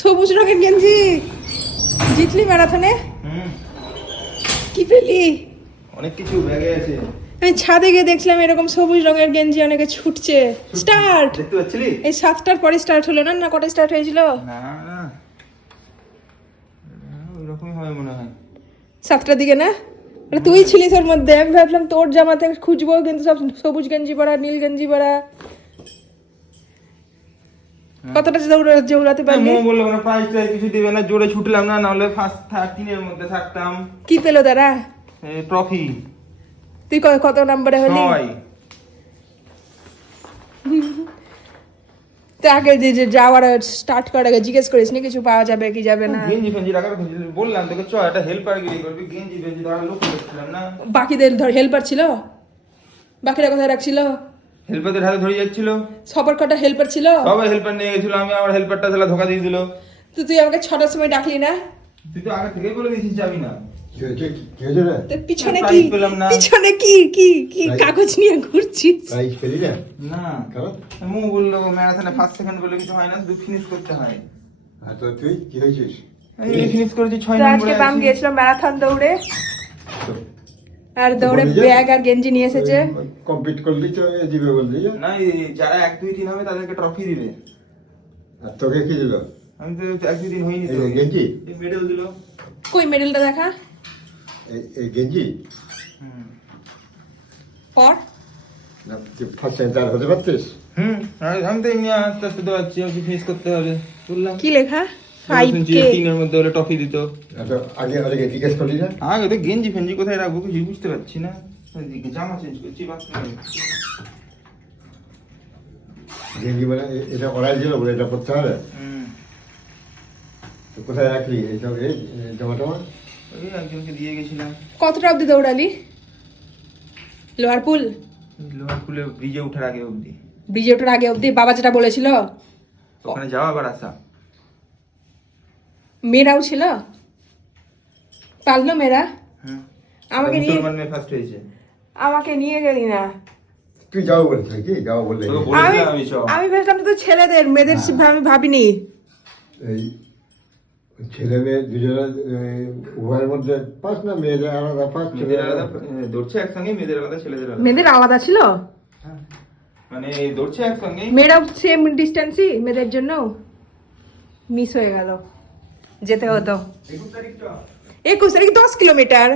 সবুজ রঙের গেঞ্জি জিতলি ম্যারাথনে? কি পেলি? অনেক কিছু ব্যাগে আছে। আমি ছাদে গিয়ে দেখছিলাম এরকম সবুজ রঙের গেঞ্জি অনেকে ছুটছে। স্টার্ট দেখতে পাচ্ছিলি? এই 7টার পরে স্টার্ট হলো না? না কটা স্টার্ট হয়েছিল? না না, ওইরকমই হবে মনে হয়। 7টার দিকে না? মানে তুই ছিলিস ওর মধ্যে। আমি ভাবলাম তোর জামাতে খুঁজবো, কিন্তু সব সবুজ গেঞ্জি পরা, নীল গেঞ্জি পরা। কতটা জৌড়াতে পারলি? মো বললো না প্রাইস টাইজ কিছু দিবে না, জোরে ছুটলাম না, নাহলে ফার্স্ট 13 এর মধ্যে থাকতাম। কি পেলো তারা? ট্রফি। তুই কত নম্বরে হলি? 6। তো আগে যে যাওয়ার স্টার্ট করার আগে জিজ্ঞেস করিস নি কিছু পাওয়া যাবে কি যাবে না? গেঞ্জি ফেঞ্জি রাখার বললাম তোকে, চ একটা হেল্পার গিরি করবি, গেঞ্জি ফেঞ্জি ধরার লোক দেখছিলাম না। বাকিদের ধর হেল্পার ছিল? বাকিরা কোথায় রাখছিল? হেল্পারদের হাতে ধরে যাচ্ছিল। সবার কটা হেল্পার ছিল? সবাই হেল্পার নিয়ে গেছিল, আমি আমার হেল্পারটা তাহলে ধোকা দিয়ে দিল। তো তুই আমাকে 6টার সময় ডাকলি না? তুই তো আগে থেকেই বলে দিয়েছিস যাবি না। তো পিছনে প্রাইজ কি? পেলাম না। পিছনে কি কি কি কাগজ নিয়ে ঘুরছিস? প্রাইজ পেলি না? না, কারণ মু বললো ম্যারাথনে ফার্স্ট সেকেন্ড বলে কিছু হয় না, শুধু ফিনিশ করতে হয়। তো তুই কি হয়েছিস? আমি ফিনিশ করেছি 6 তো আজকে নম্বরে বাম আছি। গিয়েছিলাম ম্যারাথন দৌড়ে, আর দৌড়ে বলি যে, ব্যাগ আর গেঞ্জি নিয়ে এসেছে। কমপ্লিট করলি তো দিবে বললি যে। না, যারা 1 2 3 হবে তাদেরকে ট্রফি দিবে। আর তোকে কি দিল? আমি তো 1 2 দিন হয়নি তো। এই গেঞ্জি? এই মেডেল দিল। কই মেডেলটা দেখা? এই গেঞ্জি? পর না তুই ফার্স্ট সেন্টার হতে পারতিস? আমি তো এমনি আস্তে আস্তে দৌড়াচ্ছি, আমি ফিনিশ করতে হবে বললাম। কি লেখা? 5K। 3 এর মধ্যে হলে ট্রফি দিত। আগে আগে জিজ্ঞেস করলি না? আগে তো গেঞ্জি ফেঞ্জি কোথায় রাখবো কিছু বুঝতে পারছি না, এদিকে জামা চেঞ্জ করছি বাথরুমে। গেঞ্জি মানে এটা অর্ডার ছিল বলে এটা করতে হবে। তো কোথায় রাখলি এইসব এই জমা টমা? ওই একজনকে দিয়ে গেছিলাম। কতটা অবধি দৌড়ালি? লোহার পুল? লোহার পুলে ব্রিজে ওঠার আগে অবধি। ব্রিজে ওঠার আগে অবধি বাবা যেটা বলেছিল? ওখানে যাওয়া আবার আসা। মেয়েরাও ছিল? পারলো মেয়েরা? আমাকে নিয়ে মুসলমান মেয়ে ফার্স্ট হয়েছে। আমাকে নিয়ে গেলি না। তুই যাও বলছিস কি? যাও বললে তোকে বলেছিলাম আমি সব। আমি ভেবেছিলাম তো ছেলেদের, মেয়েদের আমি ভাবিনি। এই ছেলে মেয়ে দুজনে উভয়ের মধ্যে পাস না, মেয়েদের আলাদা পাস? মেয়েদের আলাদা দৌড়ছে একসঙ্গে, মেয়েদের আলাদা, ছেলেদের আলাদা। মেয়েদের আলাদা ছিল? হ্যাঁ। মানে দৌড়ছে একসঙ্গে। মেয়েরাও সেম ডিস্টেন্সই মেয়েদের জন্য? মিস হয়ে গেল, যেতে হতো। 21 তারিখটা 21 তারিখ 10 কিলোমিটার।